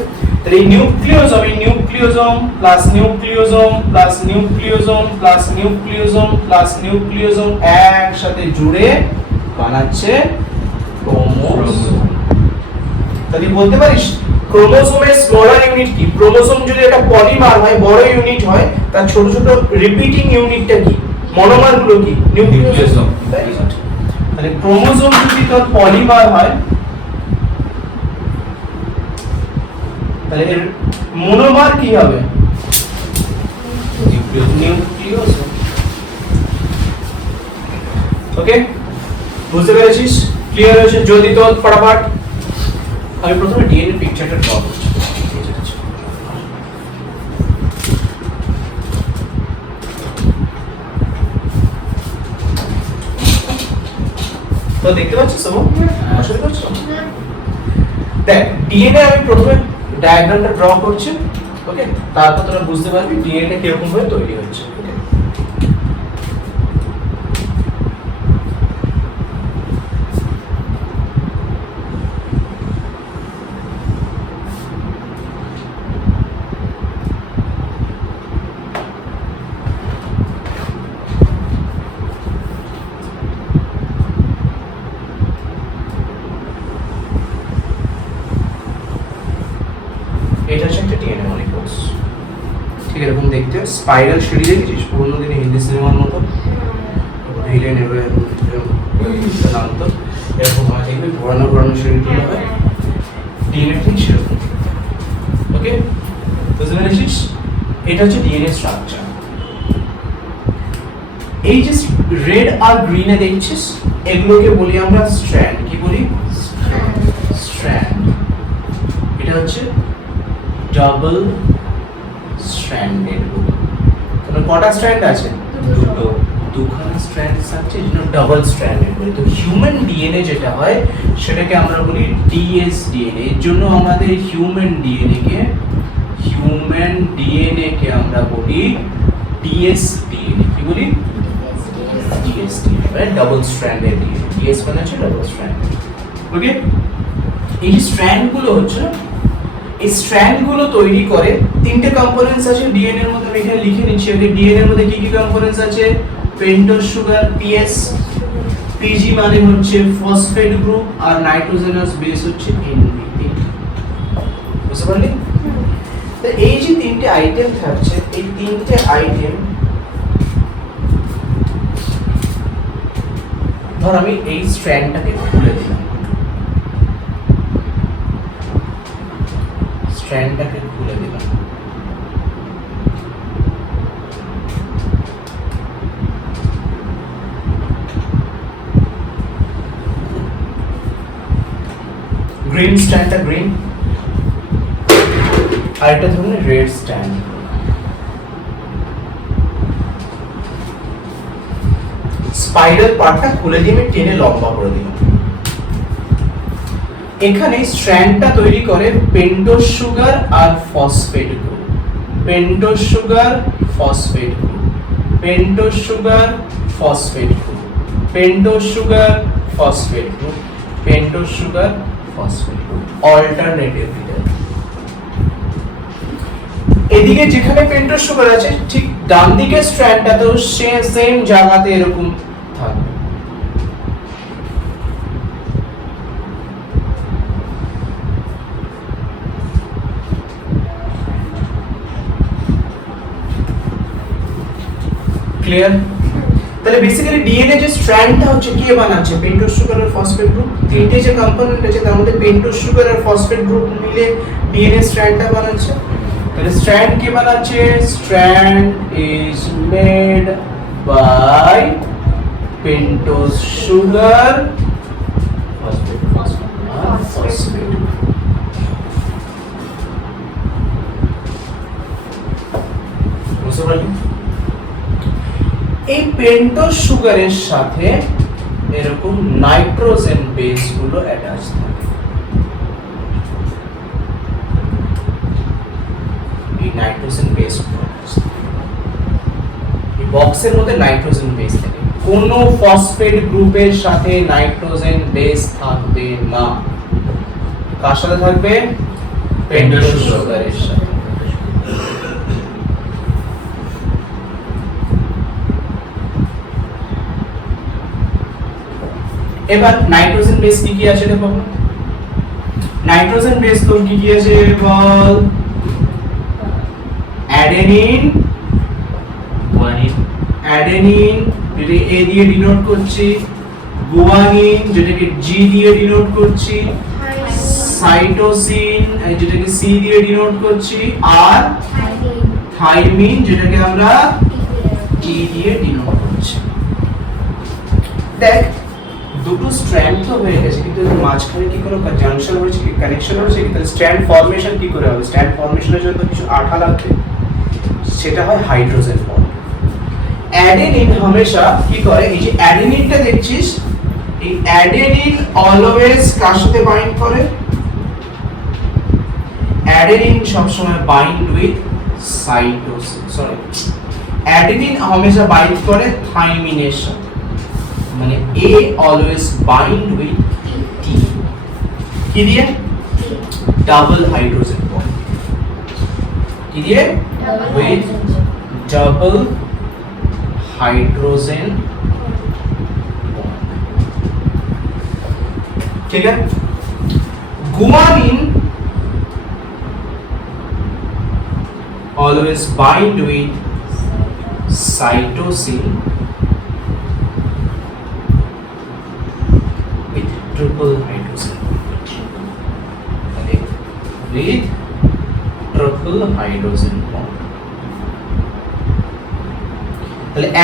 তাহলে এই nucleosome plus nucleosome plus nucleosome plus nucleosome plus nucleosome একসাথে জুড়ে বানাচ্ছে ক্রোমোজোম তাহলে বলতে পারিস ক্রোমোজোমের স্মলার ইউনিট কি ক্রোমোজোম যদি একটা পলিমার হয় বড় ইউনিট হয় তার ছোট ছোট রিপিটিং ইউনিটটা কি মনোমার গুলো কি নিউক্লিওজোম তাহলে ক্রোমোজোম যদি তোর পলিমার হয় তাহলে এর মনোমার কি হবে নিউক্লিওজোম ওকে বুঝতে পেরেছিস ক্লিয়ার হয়েছে যদি তো ফটাফট আমি প্রথমে ডিএনএ পিকচারটা ড্র করছি তো দেখতে পাচ্ছিস তো আসলে করছো দেখ ডিএনএ আমি প্রথমে ডায়াগ্রামটা ড্র করছি ওকে তারপর তোরা বুঝতে পারবি ডিএনএ কিরকম ভাবে তৈরি হচ্ছে ওকে এটা হচ্ছে একটা ডিএনএ মলিকিউলস ঠিক এরকম দেখতে স্পাইরাল সিঁড়ি দেখেছিস পুরোনো দিনে হিন্দি সিনেমার মতো ভিলেন নামতো এরকম হয় দেখবি ঘোরানো সিঁড়িগুলো হয় ডিএনএ ঠিক সেরকম ওকে বুঝতে পেরেছিস এটা হচ্ছে ডিএনএ স্ট্রাকচার এই যে রেড আর গ্রিনে দেখছিস এগুলোকে বলি আমরা স্ট্র্যান্ড। কি বলি? স্ট্র্যান্ড। এটা হচ্ছে ডাবল স্ট্র্যান্ডেড গ্রুপ। তাহলে কটা স্ট্র্যান্ড আছে? দুটো। দুখানা স্ট্র্যান্ড আছে, যেটা ডাবল স্ট্র্যান্ডেড বলি। তো হিউম্যান ডিএনএ যেটা হয় সেটাকে আমরা বলি ডিএস ডিএনএ। এর জন্য আমাদের হিউম্যান ডিএনএ কে আমরা বলি ডিএস ডিএনএ। কি বলি? DS DNA, double stranded DNA. DS মানে হচ্ছে ডাবল স্ট্র্যান্ড। ওকে, এই যে স্ট্র্যান্ড গুলো হচ্ছে, এই স্ট্র্যান্ড গুলো তৈরি করে তিনটে কম্পোনেন্টস আছে ডিএনএ এর মধ্যে। আমি এখানে লিখে নিচ্ছি আগে ডিএনএ এর মধ্যে কি কি কম্পোনেন্টস আছে। পেন্টোজ সুগার পিএস, পিজি মানে হচ্ছে ফসফেট গ্রুপ, আর নাইট্রোজেনাস বেস হচ্ছে এনপিটি। বুঝতে পারলি? তো এই যে তিনটে আইটেম থাকছে, এই তিনটে আইটেম ধর আমি এই স্ট্র্যান্ডটাকে খুলে দিলাম, স্ট্র্যান্ডটাকে খুলে দিলাম। গ্রিন স্ট্যান্ডটা গ্রিন, আর এটা ধরুন রেড স্ট্যান্ড। স্পাইরাল পার্টটা খুলে দিয়ে আমি টেনে লম্বা করে দিলাম। এখানে স্ট্র্যান্ডটা তৈরি করে পেন্টোজ সুগার আর phosphate group. Pentose sugar phosphate group, pentose sugar phosphate group, pentose sugar phosphate group, pentose sugar phosphate group alternatively. এদিকে যেখানে পেন্টোজ সুগার আছে ঠিক ডান দিকের স্ট্র্যান্ডটাতেও সেম জায়গাতে এরকম থাকবে। ক্লিয়ার? তাহলে বেসিক্যালি ডিএনএ যে স্ট্র্যান্ডটা হচ্ছে কে বানাচ্ছে? পেন্টোজ সুগার আর ফসফেট গ্রুপ। তিনটে যে কম্পোনেন্ট আছে তার মধ্যে পেন্টোজ সুগার আর ফসফেট গ্রুপ মিলে ডিএনএ স্ট্র্যান্ডটা বানাচ্ছে। তাহলে স্ট্র্যান্ড কে বানাচ্ছে? Strand is made by pentose sugar phosphate. বুঝতে পারলি? এই পেন্টোজ সুগারের সাথে এরকম নাইট্রোজেন বেস গুলো অ্যাটাচ থাকে। এই নাইট্রোজেন বেস গুলো এই বক্সের মধ্যে নাইট্রোজেন বেস থাকে। কোনো ফসফেট গ্রুপের সাথে নাইট্রোজেন বেস থাকবে না। কার সাথে থাকবে? পেন্টোজ সুগারের সাথে। এবার নাইট্রোজেন বেস কি কি আছে দেখো। নাইট্রোজেন বেস তো কি কি আছে বল? অ্যাডেনিন, অ্যাডেনিন যেটা এ দিয়ে ডিনোট করছি, গুয়ানিন যেটাকে জি দিয়ে ডিনোট করছি, সাইটোসিন যেটাকে সি দিয়ে ডিনোট করছি, আর থাইমিন যেটাকে আমরা টি দিয়ে ডিনোট করছি। দেখ দুটো স্ট্র্যান্ড তো হয়ে গেছে, কিন্তু মাঝখানে কি কোনো জাংশন হয়েছে, কি কানেকশন হয়েছে কি? তাহলে স্ট্র্যান্ড ফর্মেশন কি করে হবে? স্ট্র্যান্ড ফর্মেশনের জন্য কিছু আঠা লাগবে, সেটা হয় হাইড্রোজেন বন্ড। অ্যাডেনিন হামেশা কি করে? এই যে অ্যাডেনিনটা দেখছিস, এই অ্যাডেনিন অলওয়েজ কার সাথে বাইন্ড করে? অ্যাডেনিন সবসময় bind with cytosine, sorry adenine হামেশা বাইন্ড করে থাইমিনের সাথে। মানে A always bind with T কি দিয়ে? Double hydrogen bond. কি দিয়ে? with double hydrogen bond. ঠিক আছে? Guanine always bind with cytosine triple hydrogen with triple hydrogen bond। তাহলে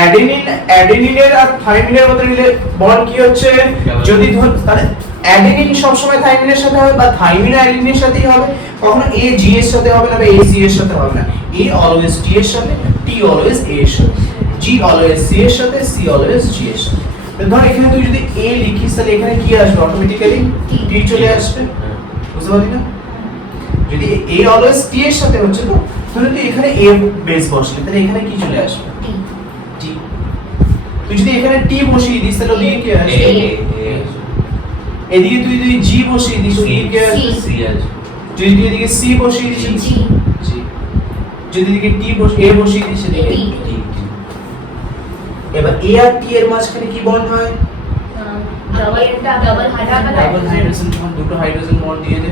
অ্যাডেনিনের আর থাইমিনের মধ্যে বন্ড কি হচ্ছে, যদি ধর তাহলে অ্যাডেনিন সব সময় থাইমিনের সাথে হবে বা থাইমিন অ্যাডেনিনের সাথেই হবে, কখনো এ জি এর সাথে হবে না বা এ সি এর সাথে হবে না। এ অলওয়েজ টি এর সাথে, টি অলওয়েজ এ এর সাথে, জি অলওয়েজ সি এর সাথে, সি অলওয়েজ জি এর সাথে। ধর এখানে তুই যদি এ লিখিস তাহলে এখানে কি আসবে, অটোমেটিক্যালি টি চলে আসবে, বুঝতে পারলি না? যদি এ অলওয়েজ টি এর সাথে হচ্ছে তো তাহলে তুই এখানে এ বেস বসলে তাহলে এখানে কি চলে আসবে, টি। তুই যদি এখানে টি বসিয়ে দিস তাহলে ওদিকে কি আসবে, এদিকে তুই যদি জি বসিয়ে দিস ওদিকে কি আসবে, সি আছে, যদি তুই এদিকে সি বসিয়ে দিস জি জি, যদি এদিকে টি এ বসিয়ে দিস এদিকে টি। এবার এ আর টি এর মাঝখানে কি বন্ড হয়, ডাবল হাইড্রোজেন বন্ড, দুটো হাইড্রোজেন বন্ড দিয়ে দে,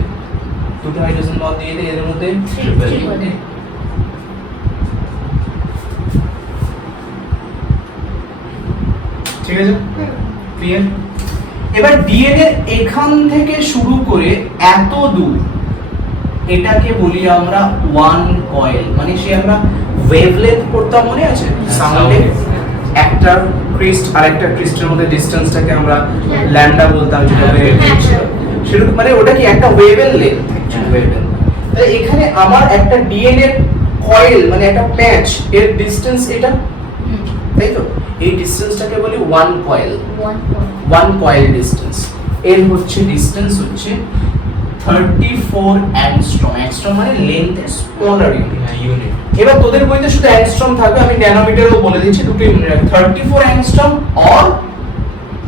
দুটো হাইড্রোজেন বন্ড দিয়ে দে, এর মধ্যে ট্রিপল। ঠিক আছে, ক্লিয়ার? এবার ডিএনএ এখান থেকে শুরু করে এত দূর এটাকে বলি আমরা ওয়ান কয়েল, মানে সে আমরা ওয়েভলেন্থ পড়তাম মনে আছে সাউন্ডে, একটা ক্রিস্ট আর একটা ক্রিস্টের মধ্যে ডিসটেন্সটাকে আমরা ল্যাম্ডা বলতাম, যেটা ওয়েভলেন্থ ছিল সেরকম, মানে ওটা কি একটা ওয়েভের লেন্থ, ওয়েভলেন্থ। তাহলে এখানে আমার একটা ডিএনএ কয়েল মানে একটা প্যাচ এর ডিসটেন্স এটা, তাই তো? এই ডিসটেন্সটাকে বলি one coil, one coil distance. এর হচ্ছে ডিসটেন্স হচ্ছে 34 অ্যাংস্ট্রম, অ্যাংস্ট্রম মানে লেন্থের স্মলার ইউনিট। এবার তোদের বইতে শুধু অ্যাংস্ট্রম থাকবে, আমি ন্যানোমিটারও বলে দিচ্ছি, দুটোই মনে রাখ, 34 অ্যাংস্ট্রম অর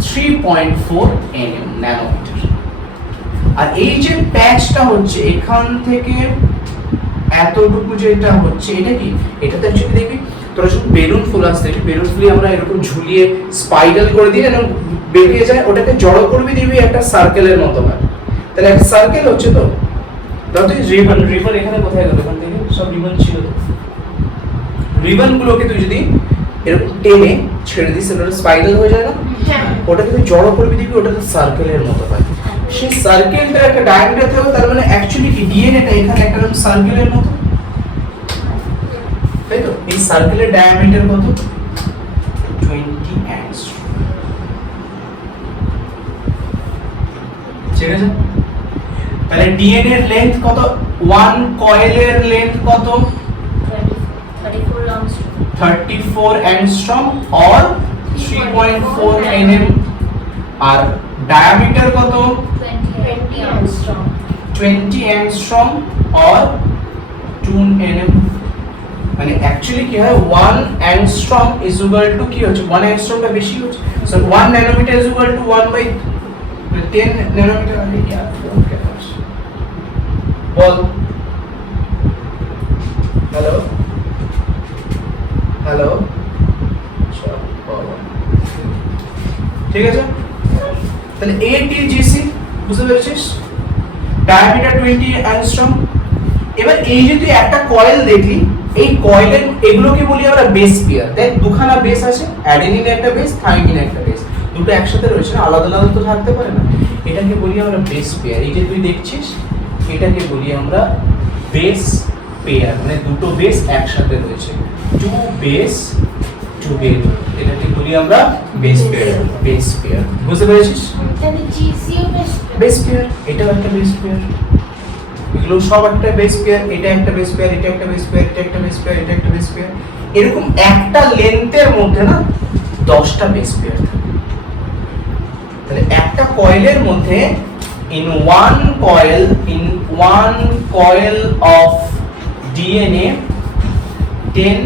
3.4 nm ন্যানোমিটার। আর এই যে প্যাচটা হচ্ছে এখান থেকে এতটুকু যেটা হচ্ছে এটা কি, এটা তো অ্যাকচুয়ালি দেখবি তোরা যখন বেলুন ফুল আসতে, বেলুন ফুলে আমরা এরকম ঝুলিয়ে স্পাইরাল করে দিয়ে যেন বেরিয়ে যায়, ওটাকে জড়ো করবি দিবি একটা সার্কেলের মতো হয়, তাহলে একটা সার্কেল হচ্ছে তো। ধর তুই রিবন এখানে কোথায় গেল, এখান থেকে সব রিবন ছিল, রিবন গুলোকে তুই যদি এরকম টেনে ছেড়ে দিস তাহলে স্পাইরাল হয়ে যায় না, ওটাকে তুই জড়ো করবি দিবি, ওটা তো সার্কেলের মতো হয়। সেই সার্কেলটার একটা ডায়ামিটার থাকবে, তার মানে অ্যাকচুয়ালি কি ডিএনএটা এখানে একটা সার্কেলের মতো, তাই তো? এই সার্কেলের ডায়ামিটার কত, 20 অ্যাংস্ট্রম, ঠিক আছে? তাহলে ডিএনএ এর লেন্থ কত, ওয়ান কয়েলের লেন্থ কত, 34 অ্যাংস্ট্রম অর 3.4 nm, আর ডায়ামিটার কত, 20 অ্যাংস্ট্রম অর 2 nm। মানে অ্যাকচুয়ালি কি হয়, 1 অ্যাংস্ট্রম ইজ ইকুয়াল টু কি হচ্ছে, 1 অ্যাংস্ট্রমটা বেশি হচ্ছে, so 1 nanometre is equal to 1/10 nanometre. আমি কি বল, হ্যালো হ্যালো, ঠিক আছে? তাহলে এটিজিসি বুঝতে পেরেছিস, ডায়ামিটার 20 অ্যাংস্ট্রম। এবার এই যে তুই একটা কয়েল দেখলি, এই কয়েলের এগুলোকে বলি আমরা বেস পেয়ার। দেখ দুখানা বেস আছে, অ্যাডেনিন একটা বেস, থাইমিন একটা বেস, দুটো একসাথে রয়েছে না, আলাদা আলাদা তো থাকতে পারে না, এটাকে বলি আমরা বেস পেয়ার। এই যে তুই দেখছিস এটাকে বলি আমরা বেস পেয়ার, মানে দুটো বেস একসাথে রয়েছে, টু বেস টুগেদার, এটাকে বলি আমরা বেস পেয়ার, বেস পেয়ার। বুঝতে পেরেছিস? বেস পেয়ার, এটাও একটা বেস পেয়ার, এগুলো সব একটা বেস পেয়ার, এটা একটা বেস পেয়ার, এটা একটা বেস পেয়ার, এটা একটা বেস পেয়ার, এটা একটা বেস পেয়ার। এরকম একটা লেন্থের মধ্যে না 10টা বেস পেয়ার থাকে। তাহলে একটা কয়েলের মধ্যে in one coil of DNA 10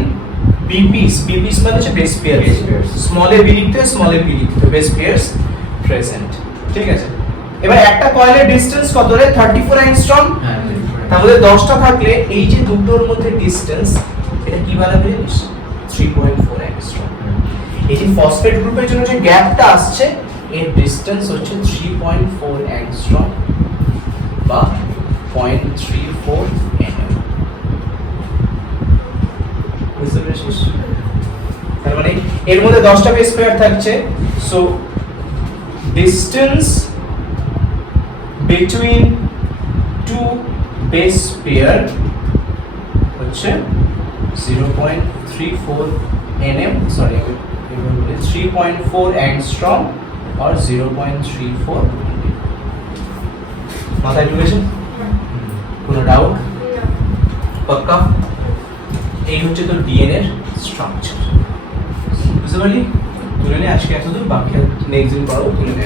BPs মানে হচ্ছে base pair, small a b লিখতে, স্মল a p লিখতে, বেস পেয়ারস প্রেজেন্ট, ঠিক আছে? এবার একটা কয়েলের ডিসটেন্স কত রে, 34 অ্যাংস্ট্রম, তাহলে 10টা থাকলে এই যে দুটোর মধ্যে ডিসটেন্স এটা কি বানাবে জানিস, 3.4 অ্যাংস্ট্রম। এই যে ফসফেট গ্রুপের জন্য যে গ্যাপটা আসছে এর ডিসটেন্স হচ্ছে 3.4 অ্যাংস্ট্রম বা 0.34 nm। বুঝতে পেরেছিস? তার মানে এর মধ্যে 10টা বেস পেয়ার থাকছে, so distance between two base pair হচ্ছে 0.34 nm, sorry, 3.4 angstrom or 0.34 মাথায় ঢুকেছে? কোনো ডাউট? পাক্কা? এই হচ্ছে তোর ডিএনএ এর স্ট্রাকচার। বুঝতে পারলি? তুলে নে, আজকে এতদূর, বাকি নেক্সট দিন পড়াবো, তুলে নে।